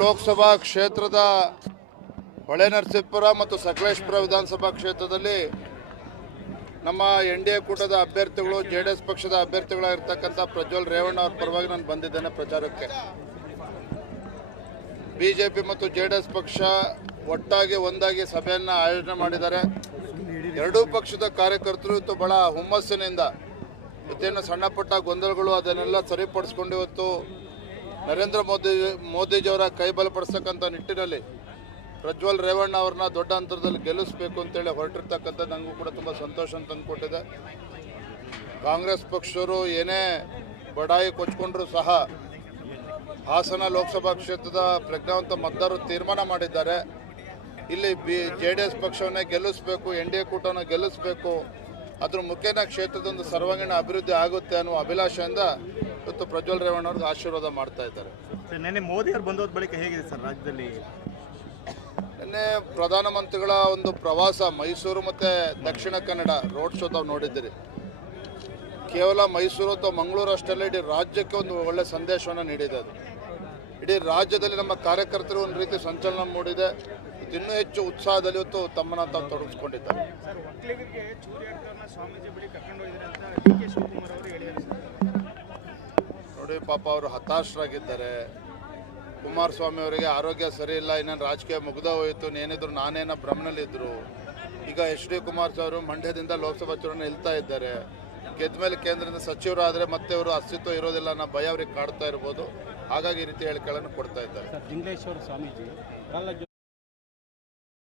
ಲೋಕಸಭಾ ಕ್ಷೇತ್ರದ ಹೊಳೆನರಸೀಪುರ ಮತ್ತು ಸಕಲೇಶ್ಪುರ ವಿಧಾನಸಭಾ ಕ್ಷೇತ್ರದಲ್ಲಿ ನಮ್ಮ ಎನ್ ಡಿ ಎ ಕೂಟದ ಅಭ್ಯರ್ಥಿಗಳು, ಜೆ ಡಿ ಎಸ್ ಪಕ್ಷದ ಅಭ್ಯರ್ಥಿಗಳಾಗಿರ್ತಕ್ಕಂಥ ಪ್ರಜ್ವಲ್ ರೇವಣ್ಣ ಅವ್ರ ಪರವಾಗಿ ನಾನು ಬಂದಿದ್ದೇನೆ ಪ್ರಚಾರಕ್ಕೆ. ಬಿ ಜೆ ಪಿ ಮತ್ತು ಜೆ ಡಿ ಎಸ್ ಪಕ್ಷ ಒಟ್ಟಾಗಿ ಒಂದಾಗಿ ಸಭೆಯನ್ನು ಆಯೋಜನೆ ಮಾಡಿದ್ದಾರೆ. ಎರಡೂ ಪಕ್ಷದ ಕಾರ್ಯಕರ್ತರು ಇವತ್ತು ಬಹಳ ಹುಮ್ಮಸ್ಸಿನಿಂದ ಇವತ್ತೇನು ಸಣ್ಣ ಪುಟ್ಟ ಗೊಂದಲಗಳು ಅದನ್ನೆಲ್ಲ ಸರಿಪಡಿಸ್ಕೊಂಡು ಇವತ್ತು ನರೇಂದ್ರ ಮೋದಿ, ಮೋದಿಜಿಯವರ ಕೈ ಬಲಪಡಿಸ್ತಕ್ಕಂಥ ನಿಟ್ಟಿನಲ್ಲಿ ಪ್ರಜ್ವಲ್ ರೇವಣ್ಣ ಅವ್ರನ್ನ ದೊಡ್ಡ ಅಂತರದಲ್ಲಿ ಗೆಲ್ಲಿಸಬೇಕು ಅಂತೇಳಿ ಹೊರಟಿರ್ತಕ್ಕಂಥ ನನಗೂ ಕೂಡ ತುಂಬ ಸಂತೋಷ ತಂದುಕೊಟ್ಟಿದೆ ಕಾಂಗ್ರೆಸ್ ಪಕ್ಷರು ಏನೇ ಬಡಾಯಿ ಕೊಚ್ಕೊಂಡ್ರು ಸಹ ಹಾಸನ ಲೋಕಸಭಾ ಕ್ಷೇತ್ರದ ಪ್ರಜ್ಞಾವಂತ ಮತದಾರರು ತೀರ್ಮಾನ ಮಾಡಿದ್ದಾರೆ. ಇಲ್ಲಿ ಬಿ, ಜೆ ಡಿ ಎಸ್ ಪಕ್ಷವನ್ನೇ ಗೆಲ್ಲಿಸಬೇಕು, ಎನ್ ಡಿ ಎ ಕೂಟವನ್ನು ಗೆಲ್ಲಿಸಬೇಕು, ಅದ್ರ ಮುಖೇನ ಕ್ಷೇತ್ರದೊಂದು ಸರ್ವಾಂಗೀಣ ಅಭಿವೃದ್ಧಿ ಆಗುತ್ತೆ ಅನ್ನುವ ಅಭಿಲಾಷೆಯಿಂದ ಇವತ್ತು ಪ್ರಜ್ವಲ್ ರೇವಣ್ಣ ಅವ್ರಿಗೆ ಆಶೀರ್ವಾದ ಮಾಡ್ತಾ ಇದ್ದಾರೆ. ಸರ್ ನೆನ್ನೆ ಮೋದಿ ಅವರು ಬಂದೋದ ಬಳಿಕ ಹೇಗಿದೆ ಸರ್ ರಾಜ್ಯದಲ್ಲಿ? ನಿನ್ನೆ ಪ್ರಧಾನಮಂತ್ರಿಗಳ ಒಂದು ಪ್ರವಾಸ ಮೈಸೂರು ಮತ್ತು ದಕ್ಷಿಣ ಕನ್ನಡ ರೋಡ್ ಶೋ ತಾವು ನೋಡಿದ್ದೀರಿ. ಕೇವಲ ಮೈಸೂರು ಅಥವಾ ಮಂಗಳೂರು ಅಷ್ಟೆಲ್ಲ ಇಡೀ ರಾಜ್ಯಕ್ಕೆ ಒಂದು ಒಳ್ಳೆ ಸಂದೇಶವನ್ನು ನೀಡಿದೆ ಅದು. ಇಡೀ ರಾಜ್ಯದಲ್ಲಿ ನಮ್ಮ ಕಾರ್ಯಕರ್ತರು ಒಂದು ರೀತಿ ಸಂಚಲನ ಮೂಡಿದೆ. ಇನ್ನೂ ಹೆಚ್ಚು ಉತ್ಸಾಹದಲ್ಲಿ ಇವತ್ತು ತಮ್ಮನ್ನ ತಾವು ತೊಡಗಿಸ್ಕೊಂಡಿದ್ದಾರೆ. ಸರ್ ಪಾಪ ಅವರು ಹತಾಶರಾಗಿದ್ದಾರೆ. ಕುಮಾರಸ್ವಾಮಿ ಅವರಿಗೆ ಆರೋಗ್ಯ ಸರಿ ಇಲ್ಲ, ಇನ್ನೇನು ರಾಜಕೀಯ ಮುಗ್ದ ಹೋಯಿತು ಏನಿದ್ರು ನಾನೇನೋ ಭ್ರಮನಲ್ಲಿದ್ದರು ಈಗ ಎಚ್ ಡಿ ಕುಮಾರಸ್ವಾಮಿ ಅವರು ಮಂಡ್ಯದಿಂದ ಲೋಕಸಭಾ ಚುನಾವಣೆ ನಿಲ್ತಾ ಇದ್ದಾರೆ. ಗೆದ್ದ ಮೇಲೆ ಕೇಂದ್ರದಿಂದ ಸಚಿವರಾದರೆ ಮತ್ತೆ ಅವರು ಅಸ್ತಿತ್ವ ಇರೋದಿಲ್ಲ ಅನ್ನೋ ಭಯ ಅವ್ರಿಗೆ ಕಾಡ್ತಾ ಇರ್ಬೋದು. ಹಾಗಾಗಿ ಈ ರೀತಿ ಹೇಳಿಕೆಗಳನ್ನು ಕೊಡ್ತಾ ಇದ್ದಾರೆ.